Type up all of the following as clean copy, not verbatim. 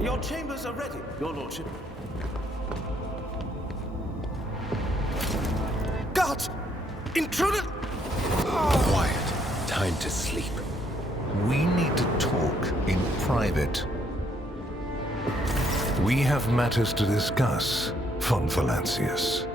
Your chambers are ready, your lordship. Guards! Intruder! Quiet. Time to sleep. We need to talk in private. We have matters to discuss, von Valancius.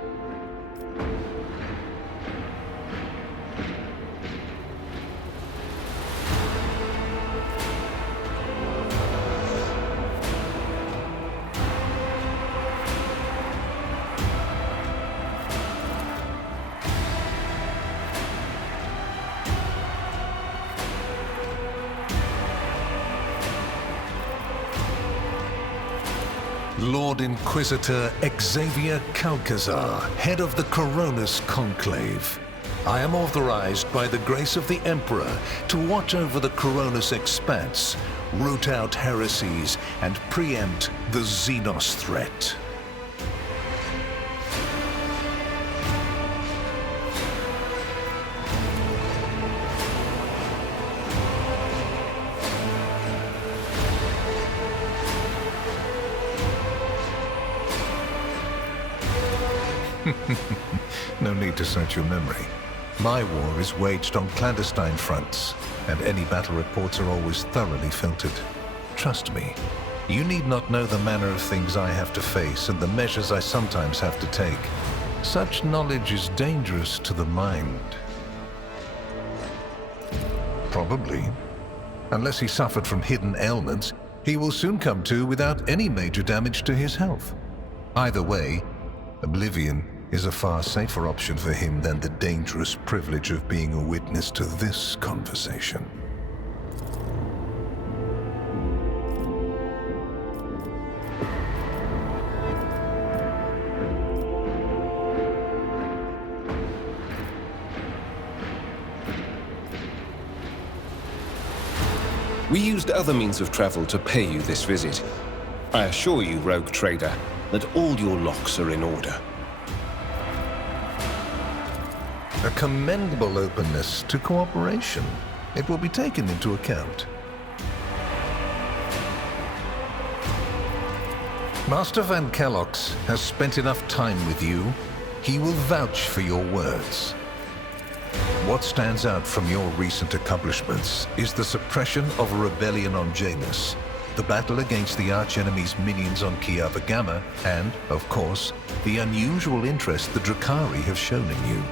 Lord Inquisitor Xavier Calcazar, head of the Coronis Conclave. I am authorized by the grace of the Emperor to watch over the Coronis expanse, root out heresies, and preempt the Xenos threat. No need to search your memory. My war is waged on clandestine fronts, and any battle reports are always thoroughly filtered. Trust me, you need not know the manner of things I have to face and the measures I sometimes have to take. Such knowledge is dangerous to the mind. Probably. Unless he suffered from hidden ailments, he will soon come to without any major damage to his health. Either way, oblivion is a far safer option for him than the dangerous privilege of being a witness to this conversation. We used other means of travel to pay you this visit. I assure you, rogue trader, that all your locks are in order. A commendable openness to cooperation. It will be taken into account. Master Van Kellox has spent enough time with you. He will vouch for your words. What stands out from your recent accomplishments is the suppression of a rebellion on Janus, the battle against the archenemy's minions on Kiava Gamma, and, of course, the unusual interest the Drakari have shown in you.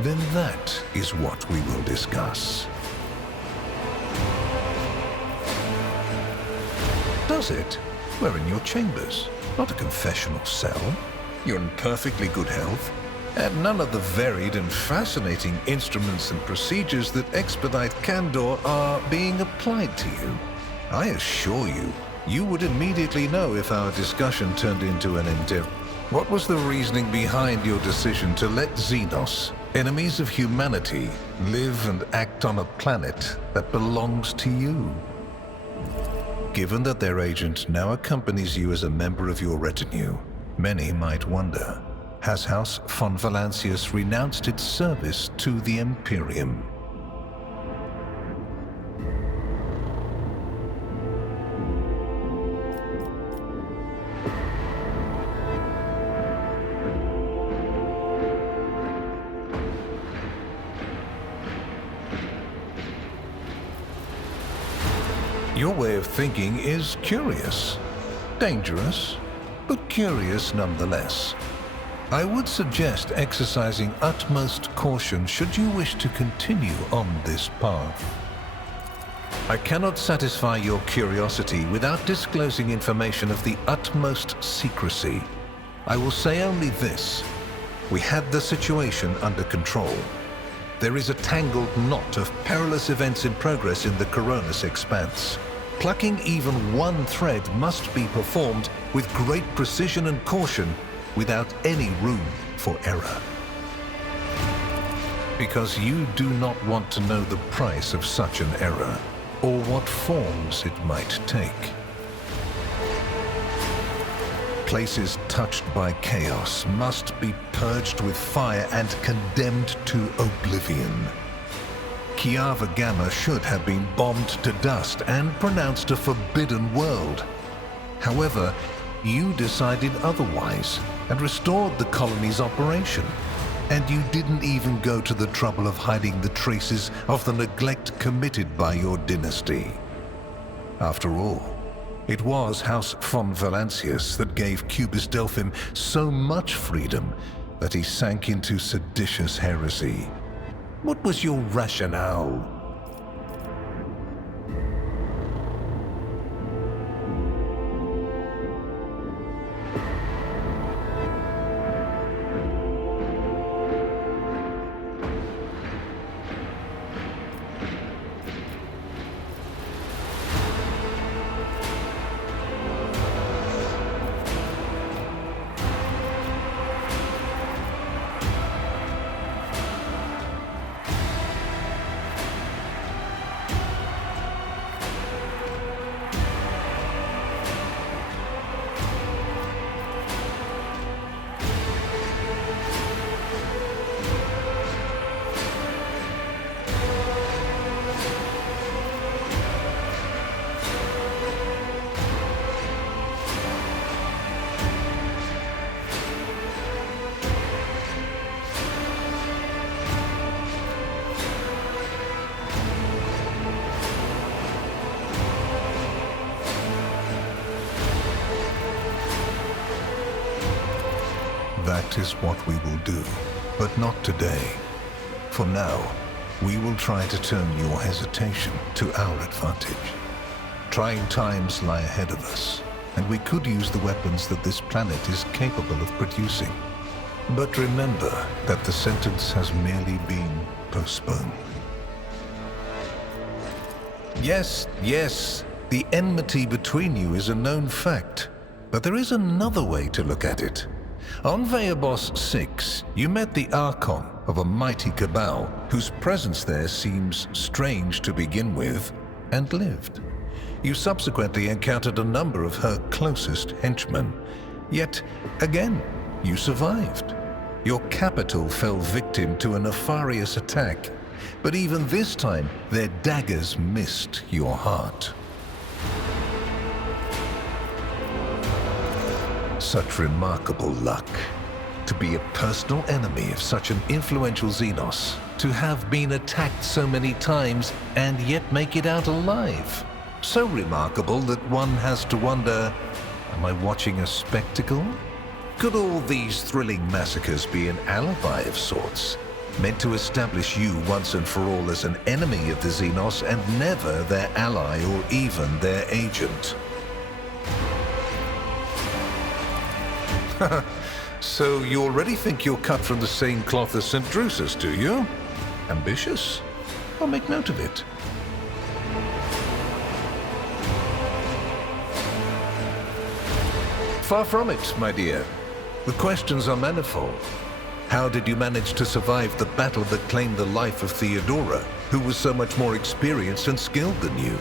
Then that is what we will discuss. Does it? We're in your chambers, not a confessional cell. You're in perfectly good health, and none of the varied and fascinating instruments and procedures that expedite candor are being applied to you. I assure you, you would immediately know if our discussion turned into an endeavor. What was the reasoning behind your decision to let Xenos, enemies of humanity, live and act on a planet that belongs to you? Given that their agent now accompanies you as a member of your retinue, many might wonder, has House von Valancius renounced its service to the Imperium? Your way of thinking is curious. Dangerous, but curious nonetheless. I would suggest exercising utmost caution should you wish to continue on this path. I cannot satisfy your curiosity without disclosing information of the utmost secrecy. I will say only this. We had the situation under control. There is a tangled knot of perilous events in progress in the Coronis expanse. Plucking even one thread must be performed with great precision and caution, without any room for error. Because you do not want to know the price of such an error, or what forms it might take. Places touched by chaos must be purged with fire and condemned to oblivion. Kiava Gamma should have been bombed to dust and pronounced a forbidden world. However, you decided otherwise and restored the colony's operation. And you didn't even go to the trouble of hiding the traces of the neglect committed by your dynasty. After all, it was House von Valancius that gave Cubis Delphim so much freedom that he sank into seditious heresy. What was your rationale? That is what we will do, but not today. For now, we will try to turn your hesitation to our advantage. Trying times lie ahead of us, and we could use the weapons that this planet is capable of producing. But remember that the sentence has merely been postponed. Yes, the enmity between you is a known fact, but there is another way to look at it. On Veabos 6, you met the Archon of a mighty cabal whose presence there seems strange to begin with, and lived. You subsequently encountered a number of her closest henchmen, yet again, you survived. Your capital fell victim to a nefarious attack, but even this time, their daggers missed your heart. Such remarkable luck. To be a personal enemy of such an influential Xenos, to have been attacked so many times and yet make it out alive. So remarkable that one has to wonder, am I watching a spectacle? Could all these thrilling massacres be an alibi of sorts, meant to establish you once and for all as an enemy of the Xenos and never their ally or even their agent? So you already think you're cut from the same cloth as St. Drusus, do you? Ambitious? I'll make note of it. Far from it, my dear. The questions are manifold. How did you manage to survive the battle that claimed the life of Theodora, who was so much more experienced and skilled than you?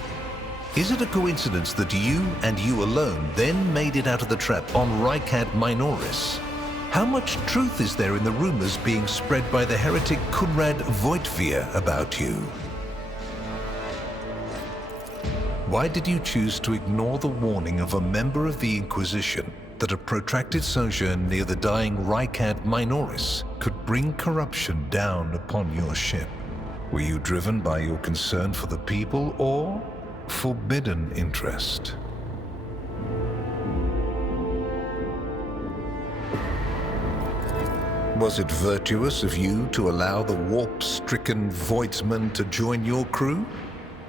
Is it a coincidence that you and you alone then made it out of the trap on Owlcat Minoris? How much truth is there in the rumors being spread by the heretic Kunrad Voitvir about you? Why did you choose to ignore the warning of a member of the Inquisition that a protracted sojourn near the dying Owlcat Minoris could bring corruption down upon your ship? Were you driven by your concern for the people or forbidden interest? Was it virtuous of you to allow the warp-stricken Voidsmen to join your crew?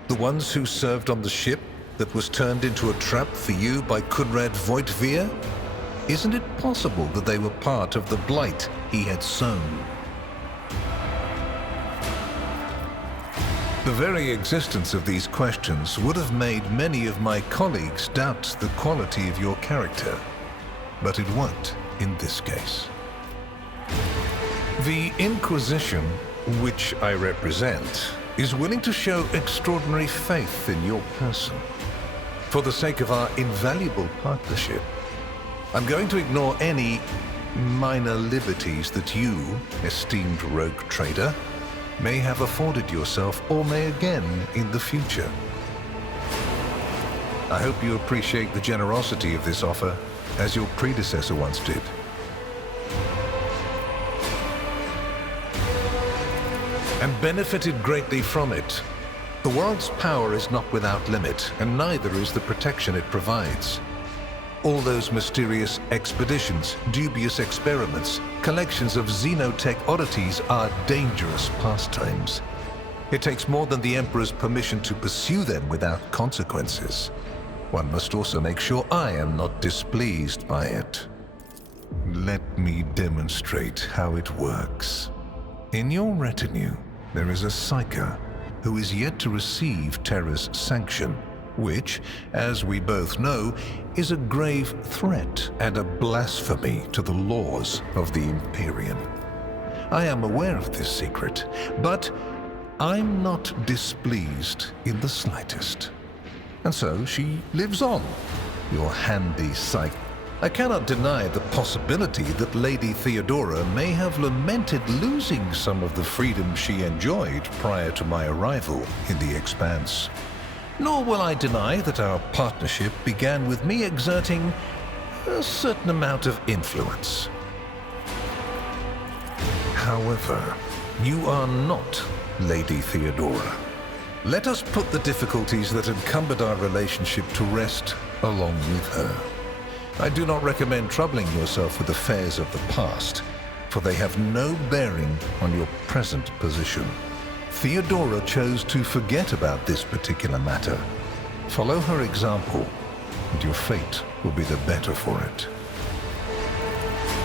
The ones who served on the ship that was turned into a trap for you by Kunrad Voitvir? Isn't it possible that they were part of the blight he had sown? The very existence of these questions would have made many of my colleagues doubt the quality of your character, but it won't in this case. The Inquisition, which I represent, is willing to show extraordinary faith in your person. For the sake of our invaluable partnership, I'm going to ignore any minor liberties that you, esteemed rogue trader, may have afforded yourself or may again in the future. I hope you appreciate the generosity of this offer, as your predecessor once did. And benefited greatly from it. The world's power is not without limit, and neither is the protection it provides. All those mysterious expeditions, dubious experiments, collections of xenotech oddities are dangerous pastimes. It takes more than the Emperor's permission to pursue them without consequences. One must also make sure I am not displeased by it. Let me demonstrate how it works. In your retinue, there is a Psyker who is yet to receive Terra's sanction, which, as we both know, is a grave threat and a blasphemy to the laws of the Imperium. I am aware of this secret, but I'm not displeased in the slightest. And so she lives on, your handy psych. I cannot deny the possibility that Lady Theodora may have lamented losing some of the freedom she enjoyed prior to my arrival in the Expanse. Nor will I deny that our partnership began with me exerting a certain amount of influence. However, you are not Lady Theodora. Let us put the difficulties that encumbered our relationship to rest along with her. I do not recommend troubling yourself with affairs of the past, for they have no bearing on your present position. Theodora chose to forget about this particular matter. Follow her example, and your fate will be the better for it.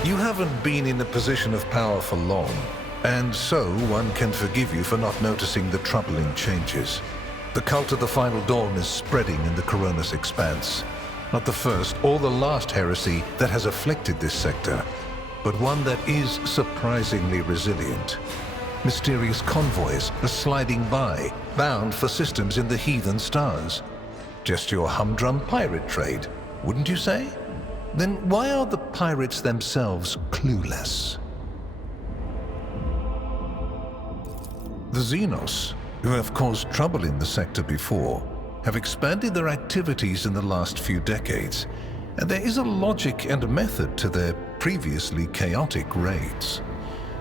You haven't been in a position of power for long, and so one can forgive you for not noticing the troubling changes. The cult of the Final Dawn is spreading in the Coronis Expanse. Not the first or the last heresy that has afflicted this sector, but one that is surprisingly resilient. Mysterious convoys are sliding by, bound for systems in the heathen stars. Just your humdrum pirate trade, wouldn't you say? Then why are the pirates themselves clueless? The Xenos, who have caused trouble in the sector before, have expanded their activities in the last few decades, and there is a logic and method to their previously chaotic raids.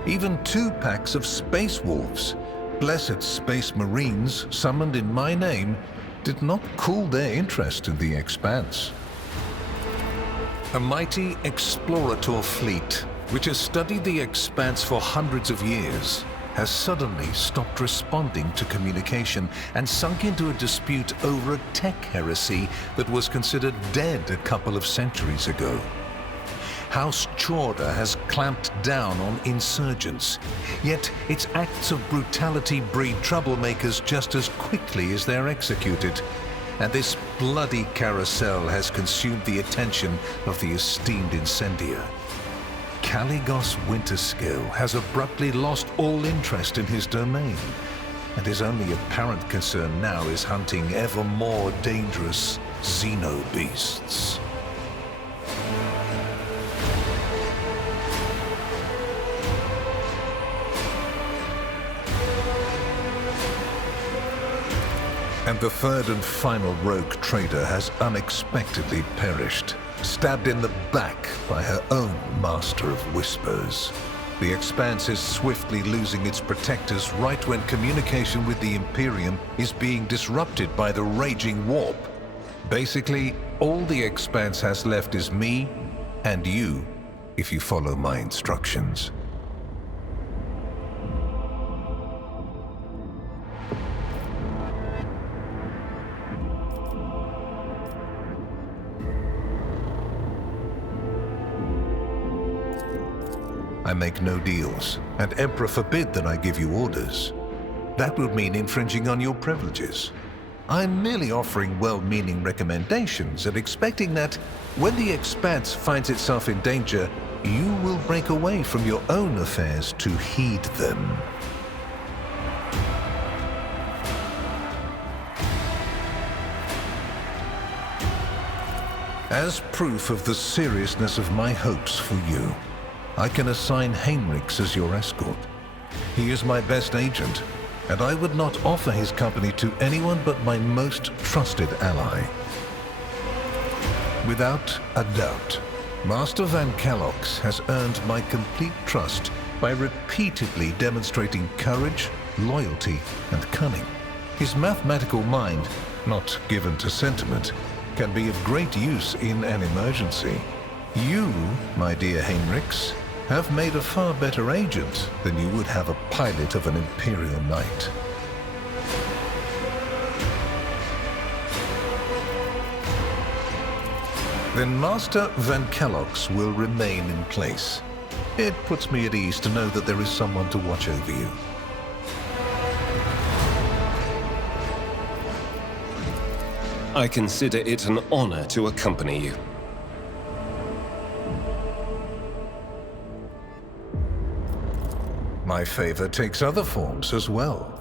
Even 2 packs of space wolves, blessed space marines summoned in my name, did not cool their interest in the Expanse. A mighty explorator fleet, which has studied the Expanse for hundreds of years, has suddenly stopped responding to communication and sunk into a dispute over a tech heresy that was considered dead a couple of centuries ago. House Chorda has clamped down on insurgents, yet its acts of brutality breed troublemakers just as quickly as they're executed, and this bloody carousel has consumed the attention of the esteemed incendiar. Caligos Winterskill has abruptly lost all interest in his domain, and his only apparent concern now is hunting ever more dangerous xenobeasts. And the third and final rogue trader has unexpectedly perished, stabbed in the back by her own master of whispers. The Expanse is swiftly losing its protectors right when communication with the Imperium is being disrupted by the raging warp. Basically, all the Expanse has left is me and you, if you follow my instructions. I make no deals, and Emperor forbid that I give you orders. That would mean infringing on your privileges. I'm merely offering well-meaning recommendations and expecting that, when the Expanse finds itself in danger, you will break away from your own affairs to heed them. As proof of the seriousness of my hopes for you, I can assign Heinrich as your escort. He is my best agent, and I would not offer his company to anyone but my most trusted ally. Without a doubt, Master Van Kellogg's has earned my complete trust by repeatedly demonstrating courage, loyalty, and cunning. His mathematical mind, not given to sentiment, can be of great use in an emergency. You, my dear Heinrich, have made a far better agent than you would have a pilot of an Imperial Knight. Then Master Van Kellogg's will remain in place. It puts me at ease to know that there is someone to watch over you. I consider it an honor to accompany you. My favor takes other forms as well.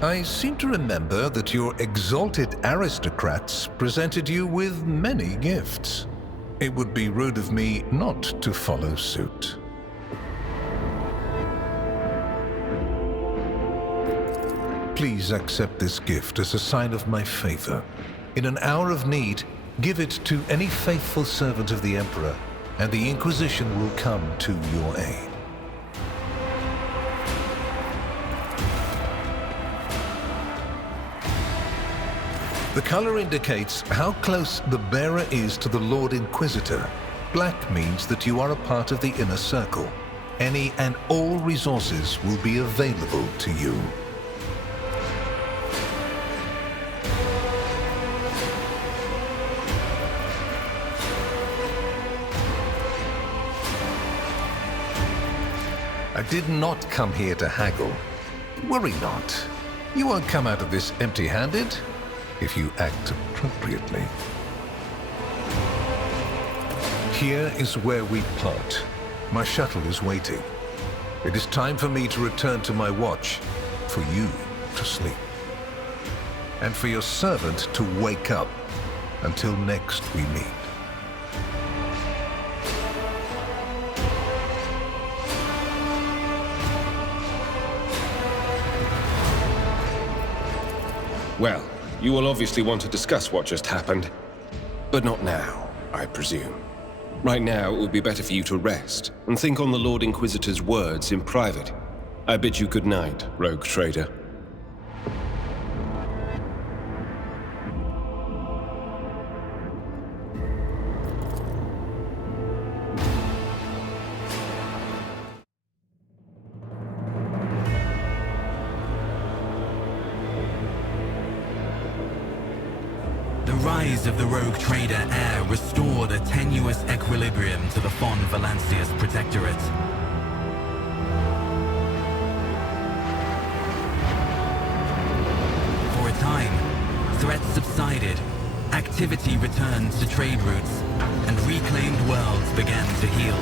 I seem to remember that your exalted aristocrats presented you with many gifts. It would be rude of me not to follow suit. Please accept this gift as a sign of my favor. In an hour of need, give it to any faithful servant of the Emperor, and the Inquisition will come to your aid. The color indicates how close the bearer is to the Lord Inquisitor. Black means that you are a part of the inner circle. Any and all resources will be available to you. I did not come here to haggle. Worry not. You won't come out of this empty-handed if you act appropriately. Here is where we part. My shuttle is waiting. It is time for me to return to my watch, for you to sleep, and for your servant to wake up. Until next we meet. Well, you will obviously want to discuss what just happened. But not now, I presume. Right now, it would be better for you to rest and think on the Lord Inquisitor's words in private. I bid you good night, rogue trader. The rise of the rogue trader heir restored a tenuous equilibrium to the Fon Valancius Protectorate. For a time, threats subsided, activity returned to trade routes, and reclaimed worlds began to heal.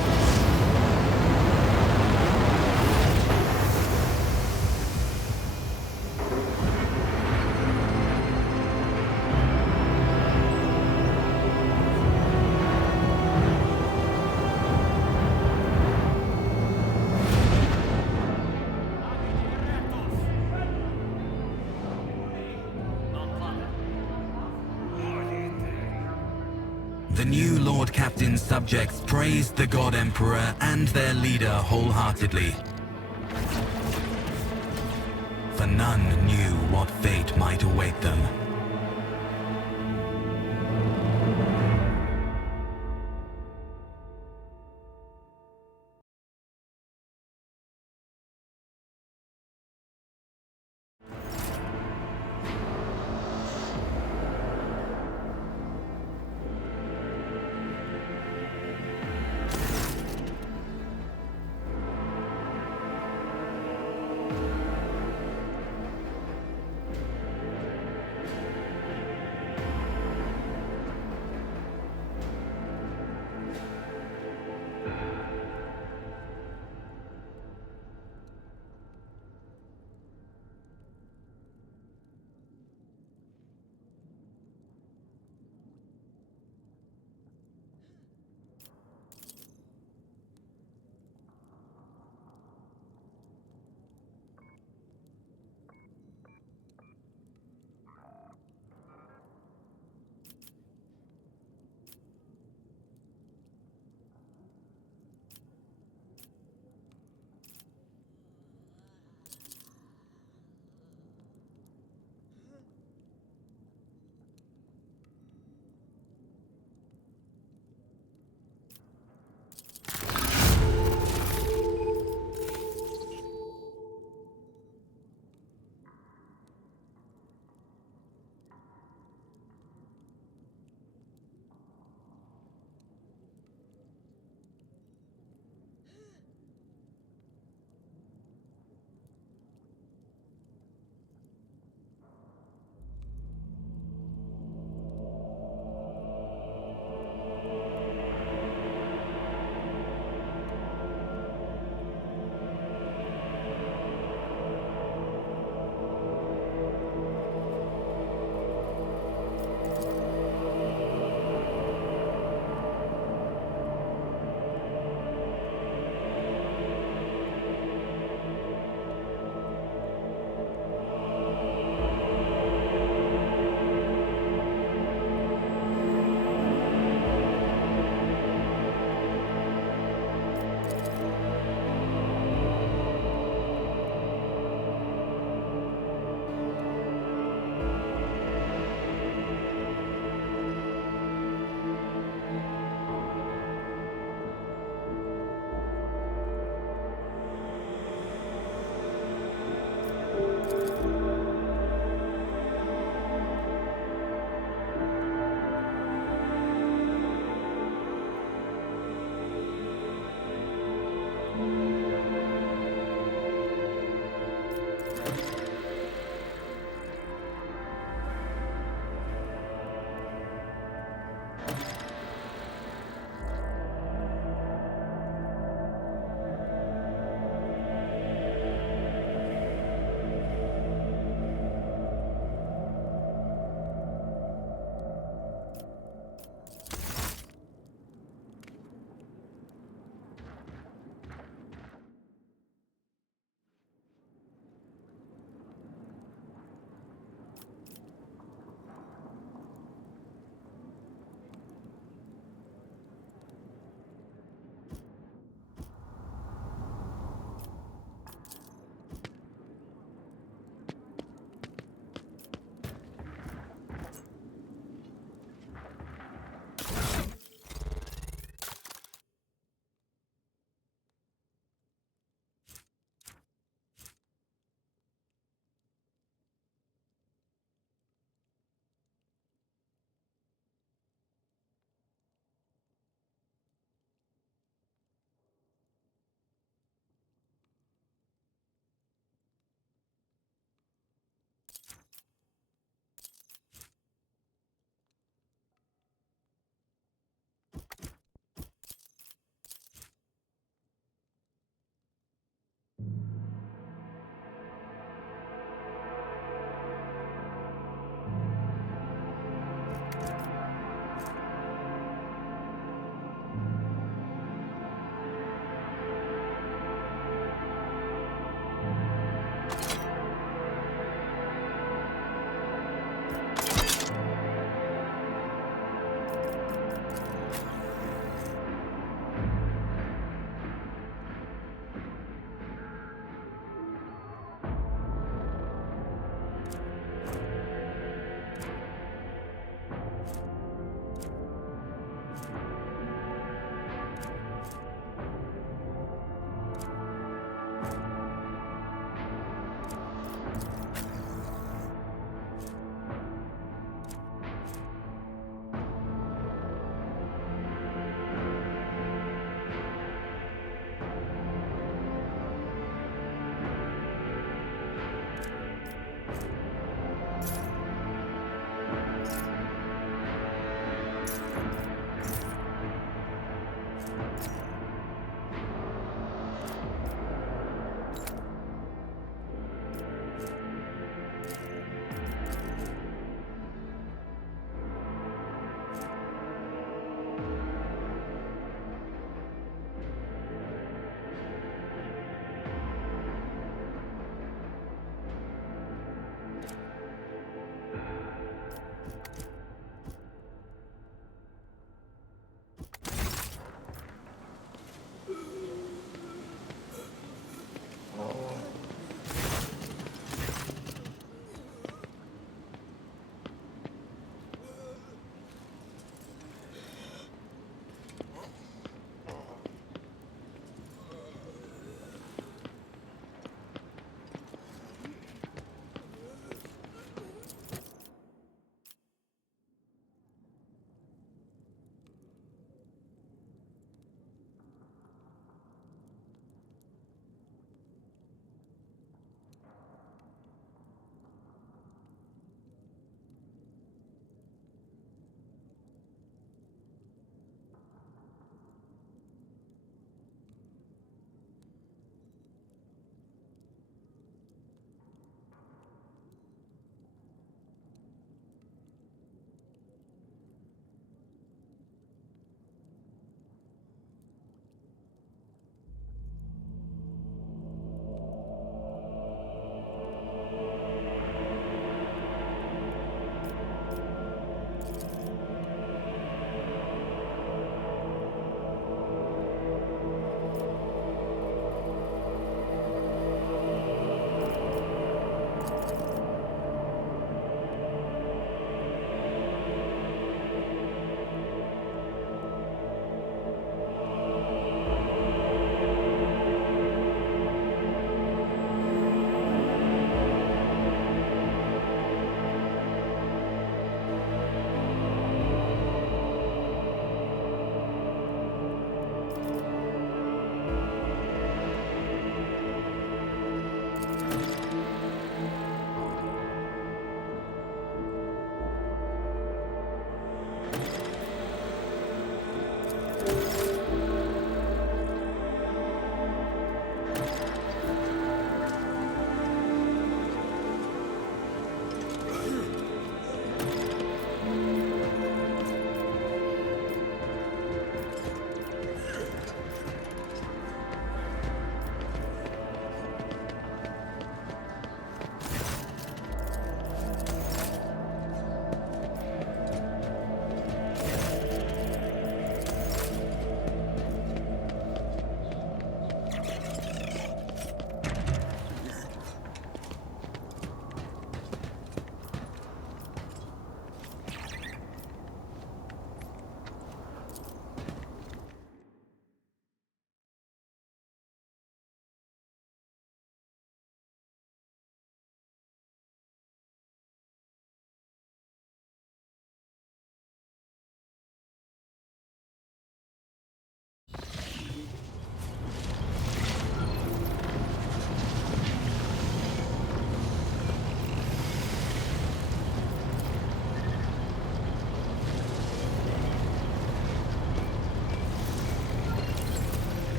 The new Lord Captain's subjects praised the God Emperor and their leader wholeheartedly. For none knew what fate might await them.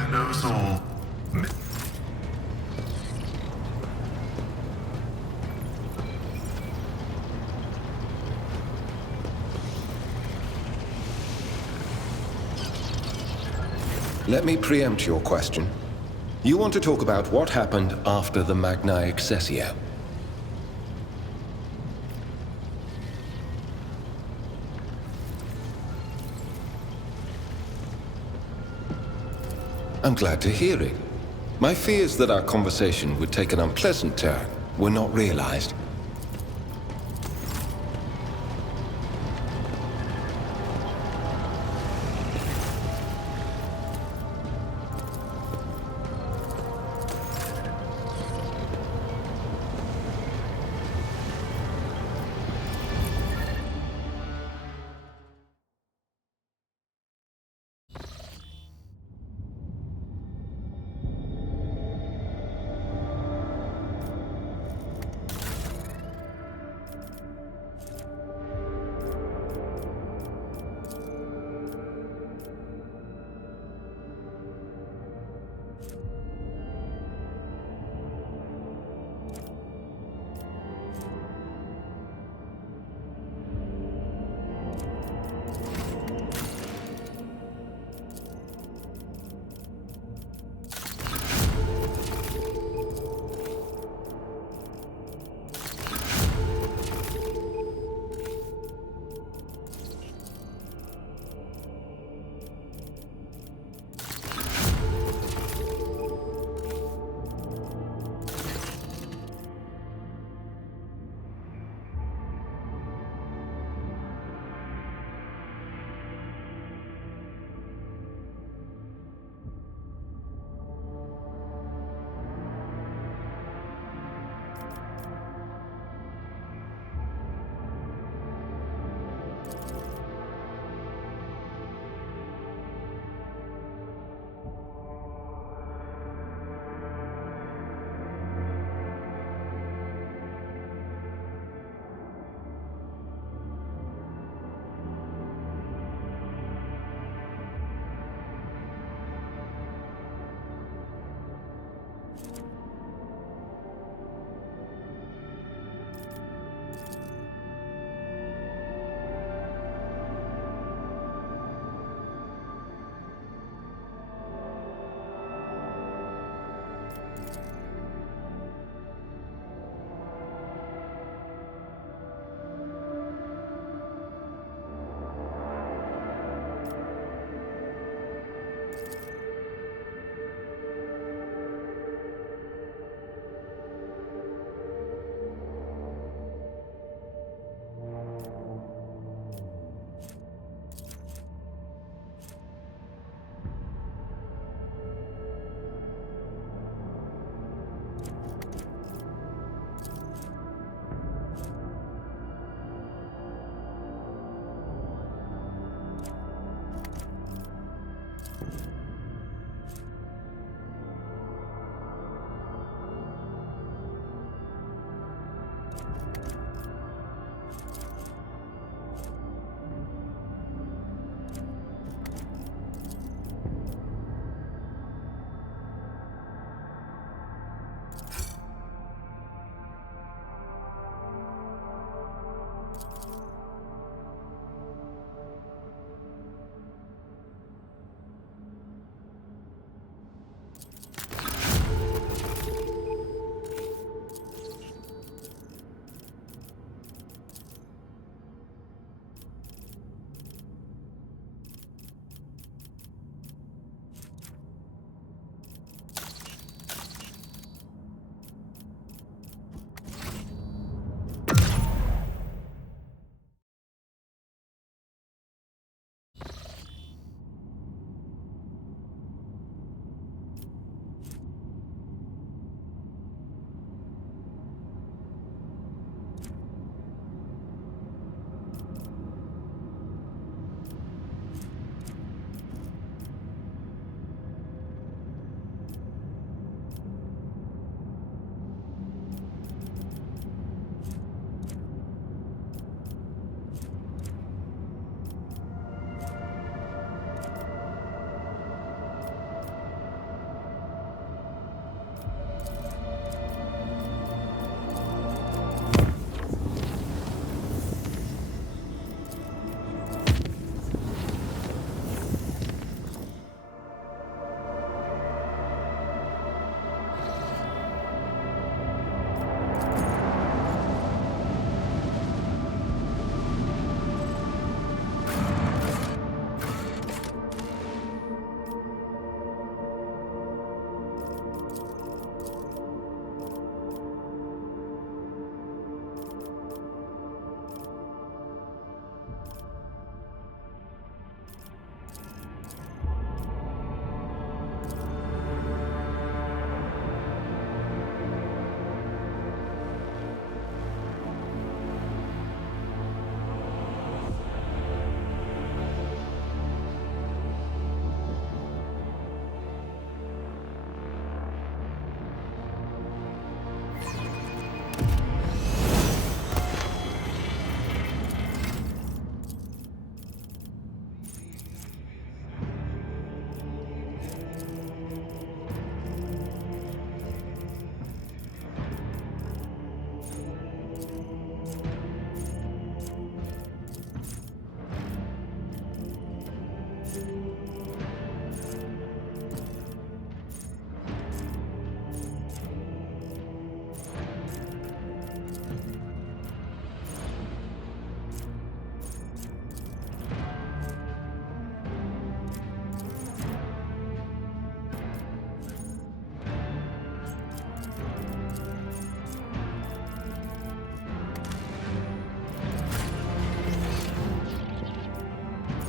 Pathfinder knows all. Let me preempt your question. You want to talk about what happened after the Magna Accessio? I'm glad to hear it. My fears that our conversation would take an unpleasant turn were not realized.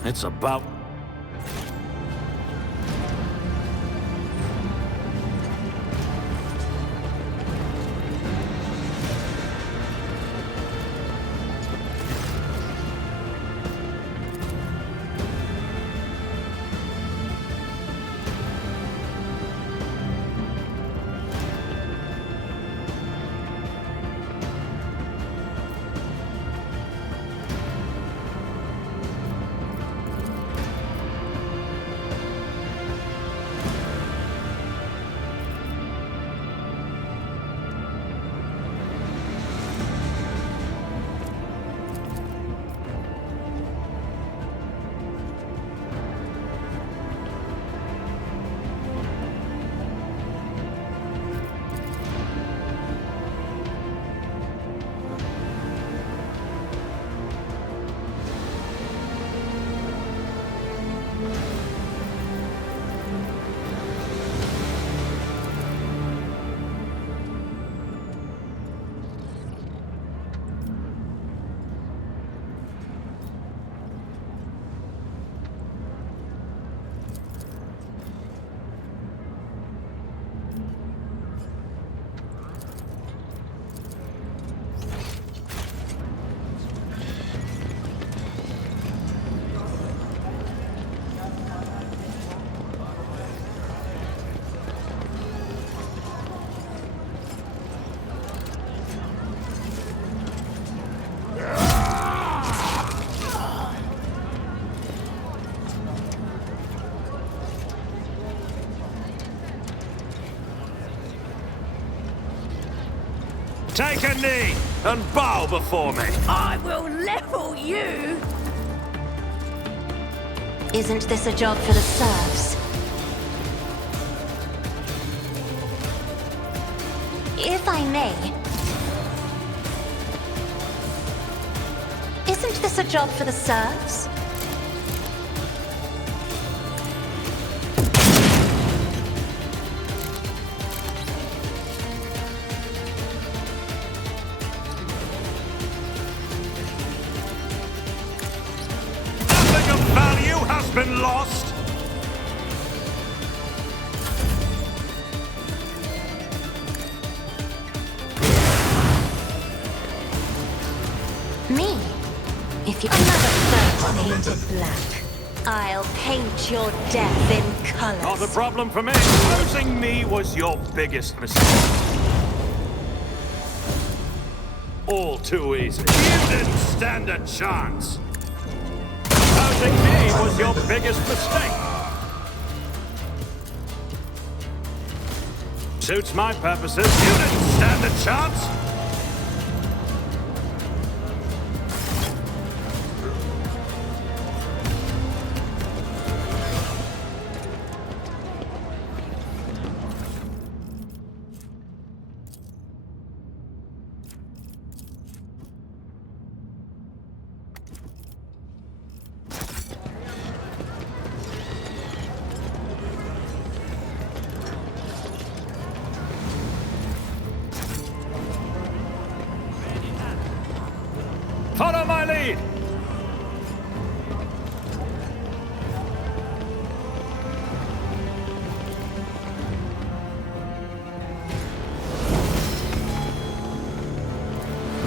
It's about... Take a knee and bow before me. I will level you! Isn't this a job for the serfs? If I may. Isn't this a job for the serfs? Been lost. Me? If you another thirst into black, I'll paint your death in colors. Not a problem for me. Losing me was your biggest mistake. All too easy. You didn't stand a chance. Losing me was your biggest mistake. Suits my purposes. You didn't stand a chance. Follow my lead!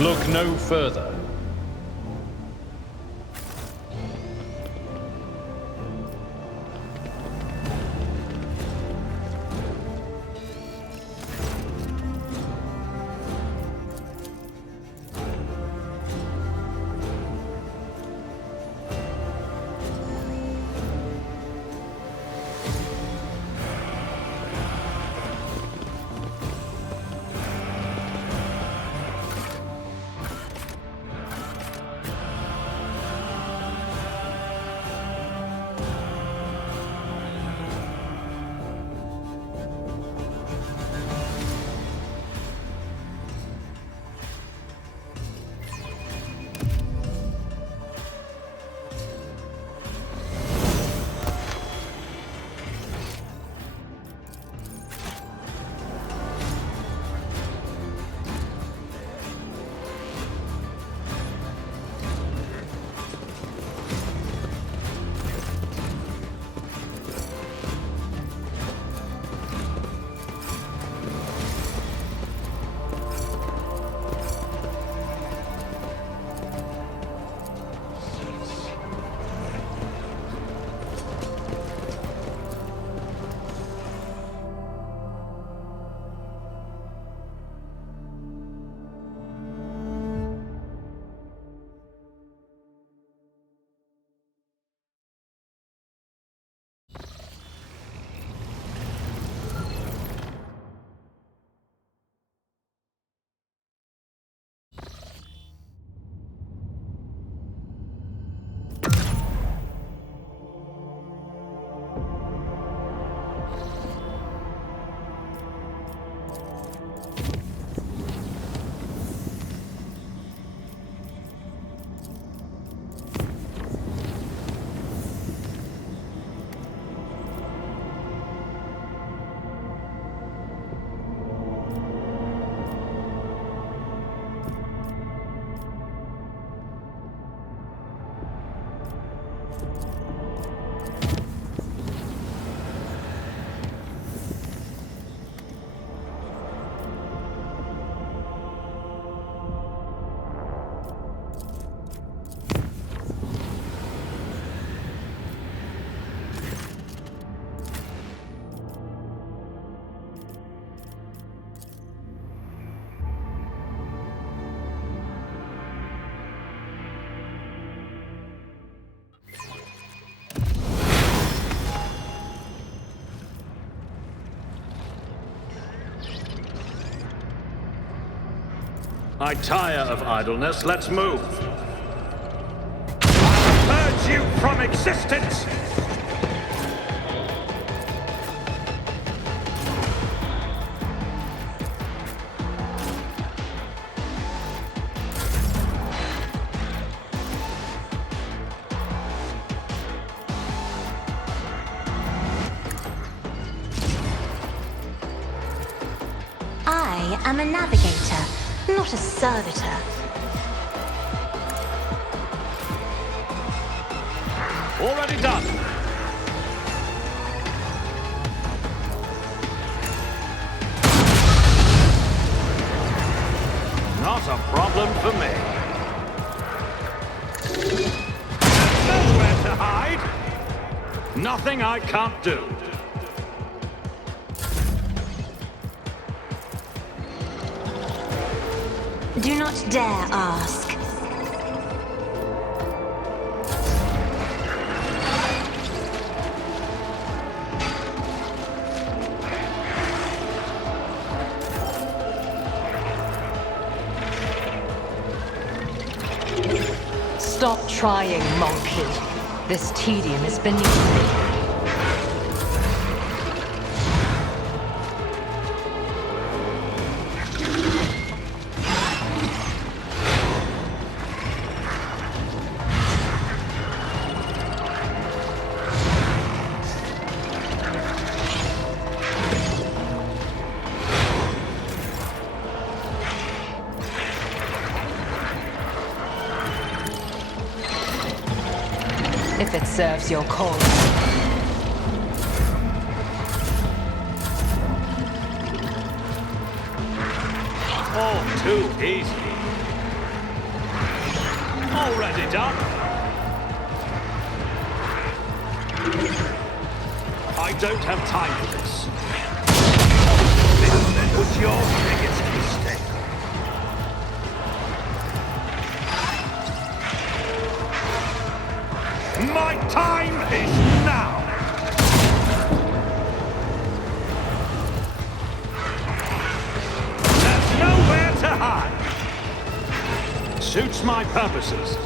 Look no further. I tire of idleness. Let's move. I'll purge you from existence! I am a navigator, not a servitor. Already done. Not a problem for me. There's nowhere to hide. Nothing I can't do. Do not dare ask. Stop trying, monkey. This tedium is beneath me. If it serves your cause. All too easy. Already done. I don't have time for this. This was your biggest mistake. My time is now! There's nowhere to hide! Suits my purposes.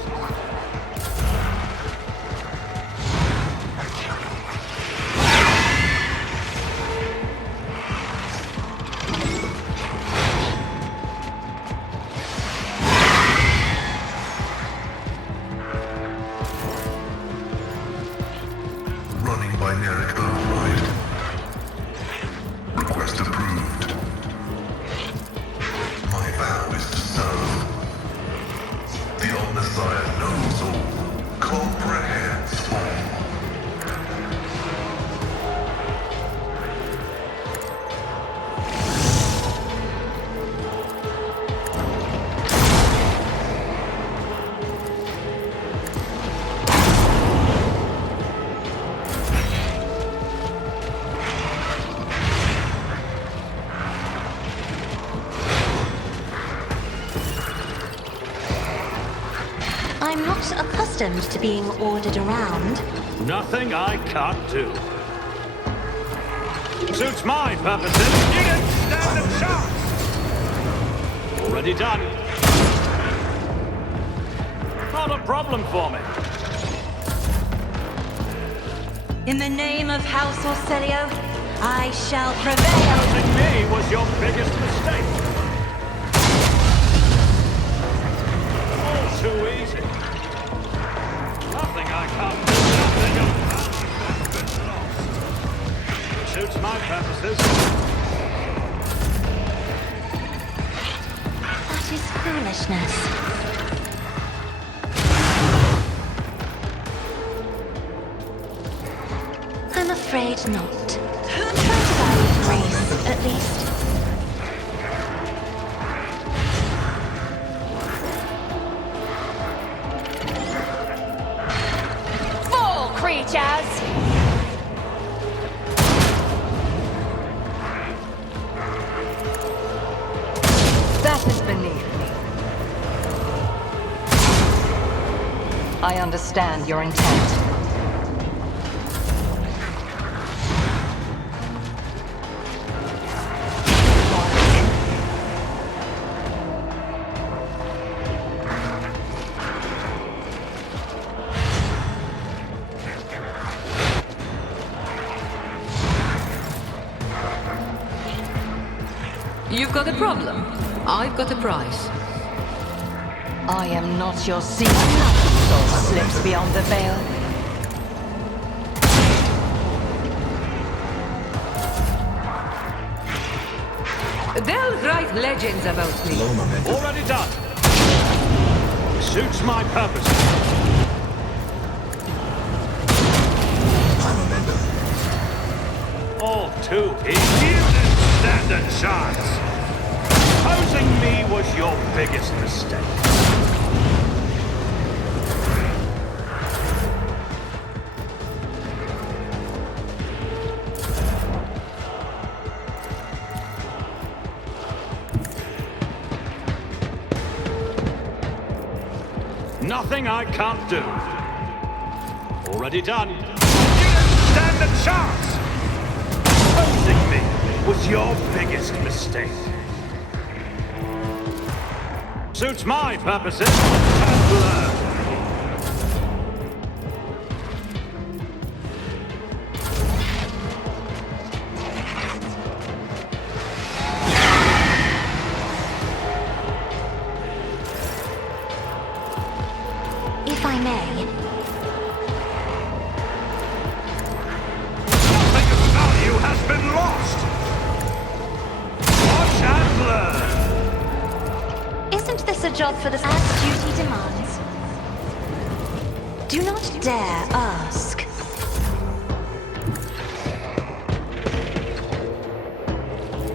Running by Heinrich override. Request approved. My vow is to serve. The Omnissiah knows all, comprehends all. I'm not accustomed to being ordered around. Nothing I can't do. Suits my purposes. You didn't stand a chance! Already done. Not a problem for me. In the name of House Orcelio, I shall prevail. Doubting me was your biggest mistake. All too easy. Nothing I can't do. Nothing has been lost. Suits my purposes. That is foolishness. I'm afraid not. Try to die with grace, at least. Fall, creatures! That is beneath me. I understand your intent. You've got a problem. I've got a prize. I am not your secret. Soul slips beyond the veil. They'll write legends about me. Already done. Suits my purpose. All too easy. You didn't stand a chance. Opposing me was your biggest mistake. Nothing I can't do. Already done. You didn't stand a chance. Opposing me was your biggest mistake. Suits my purposes. Have learned. If I may. Nothing of value has been lost. Watch and learn. Isn't this a job for the as duty demands? Do not dare ask.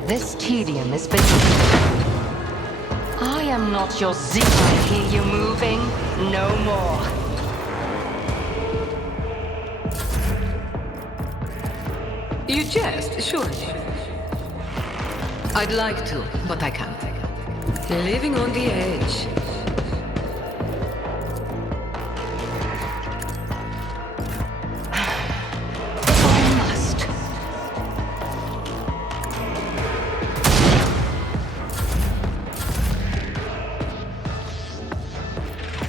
This tedium is beneath. I am not your zip. I hear you moving. No more. You jest, surely. I'd like to, but I can't. Living on the edge. I must.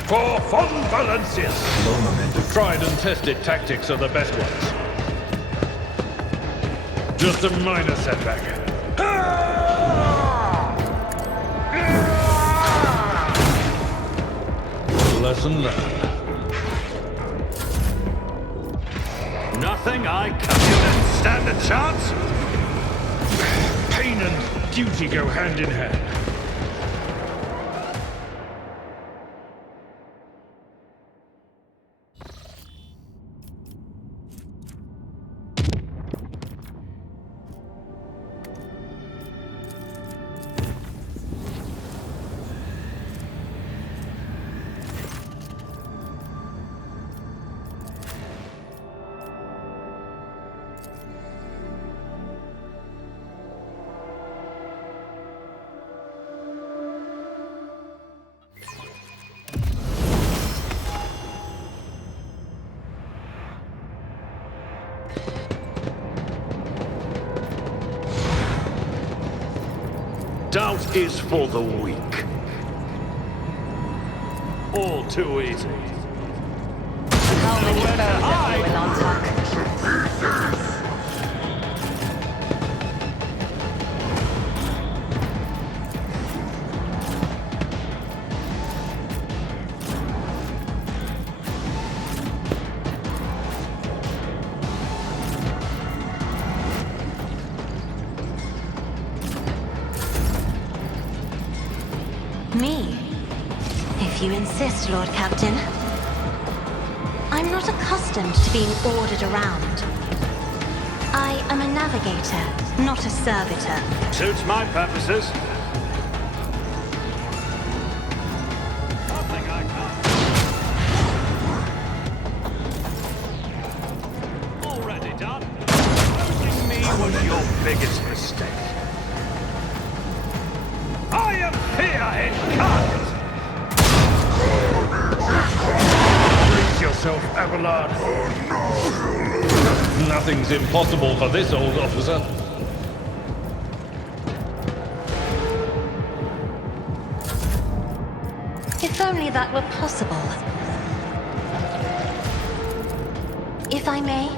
For Von Valencius! Tried and tested tactics are the best ones. Just a minor setback. Lesson learned. Nothing I can. You didn't stand a chance. Pain and duty go hand in hand. Doubt is for the weak. All too easy. How many foes have you in Antak? Me? If you insist, Lord Captain. I'm not accustomed to being ordered around. I am a navigator, not a servitor. Suits my purposes. Nothing I can't. Already done. Opposing me was your biggest mistake. I am here incarnate! Brace yourself, Abelard. Nothing's impossible for this old officer. If only that were possible. If I may.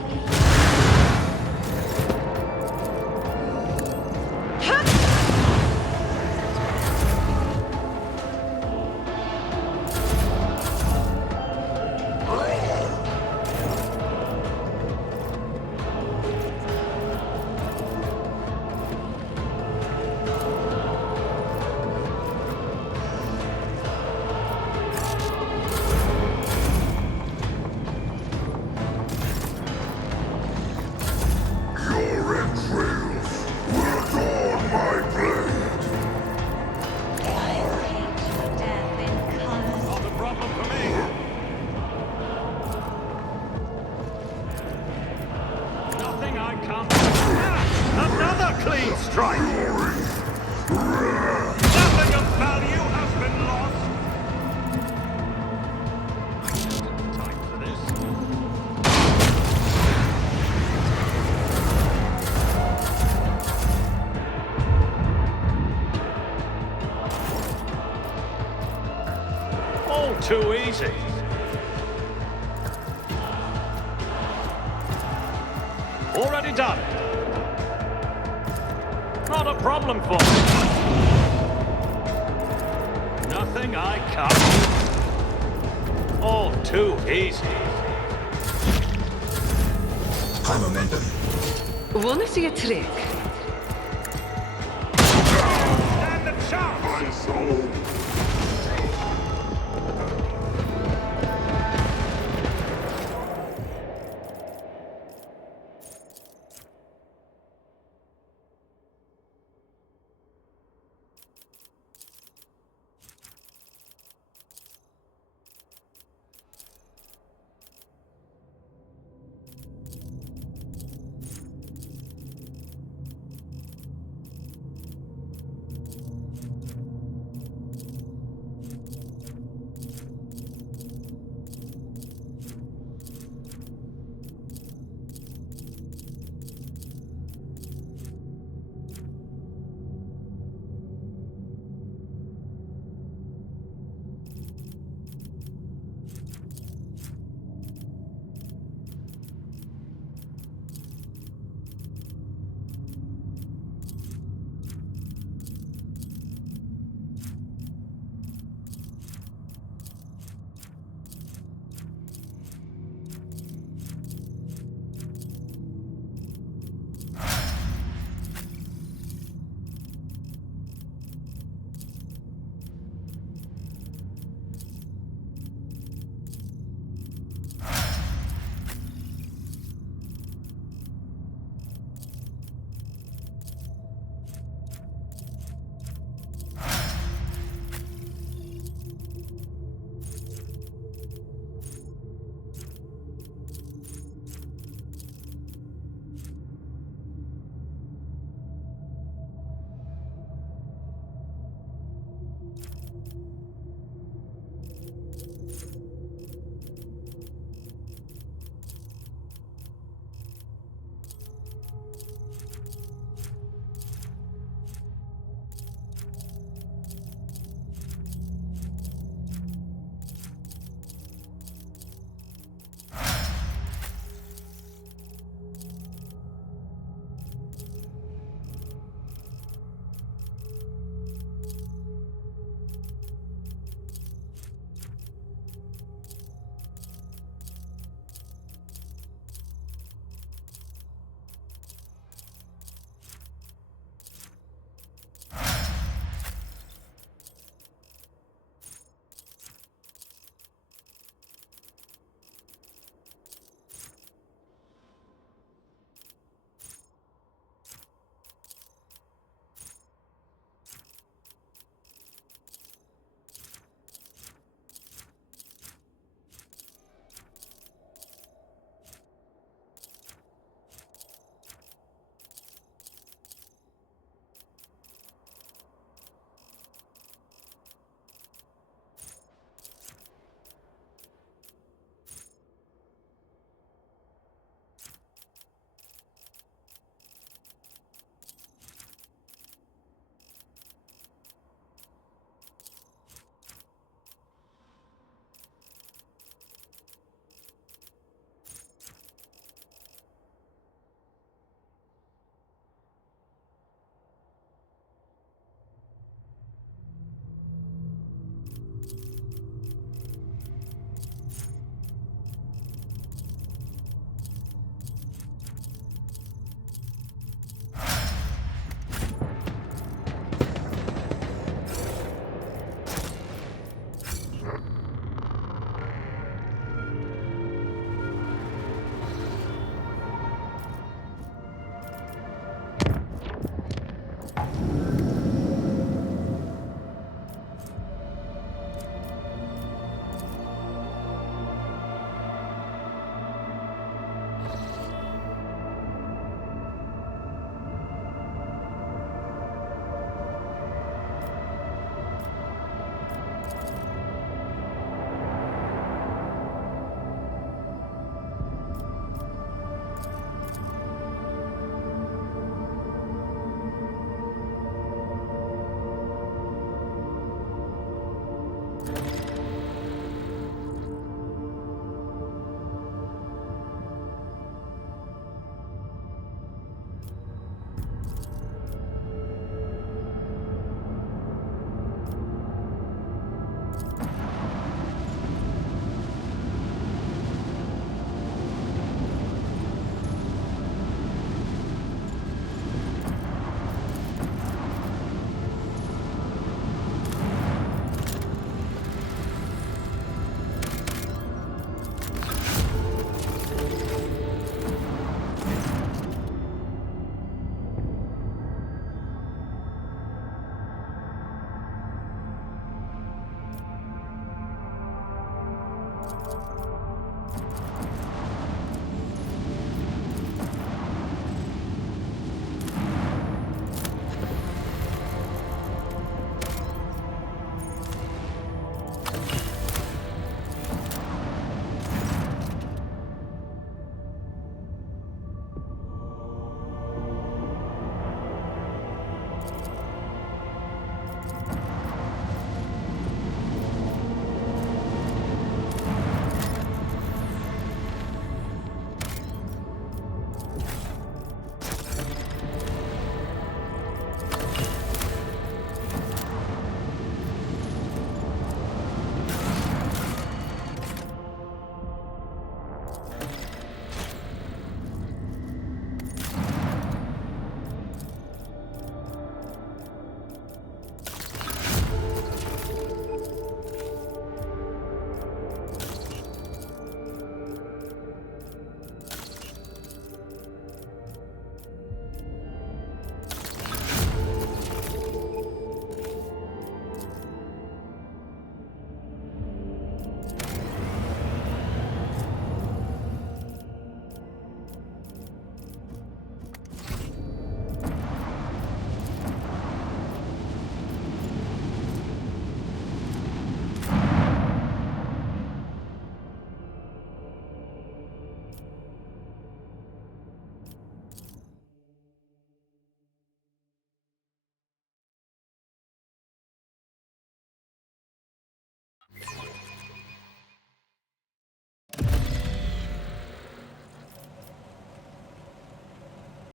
Nothing I can't do. Ah, another clean strike. Nothing of value has been lost. Time for this. All too easy. Already done. Not a problem for me. Nothing I can't do. All too easy. High momentum. Wanna see a trick? Stand a chance.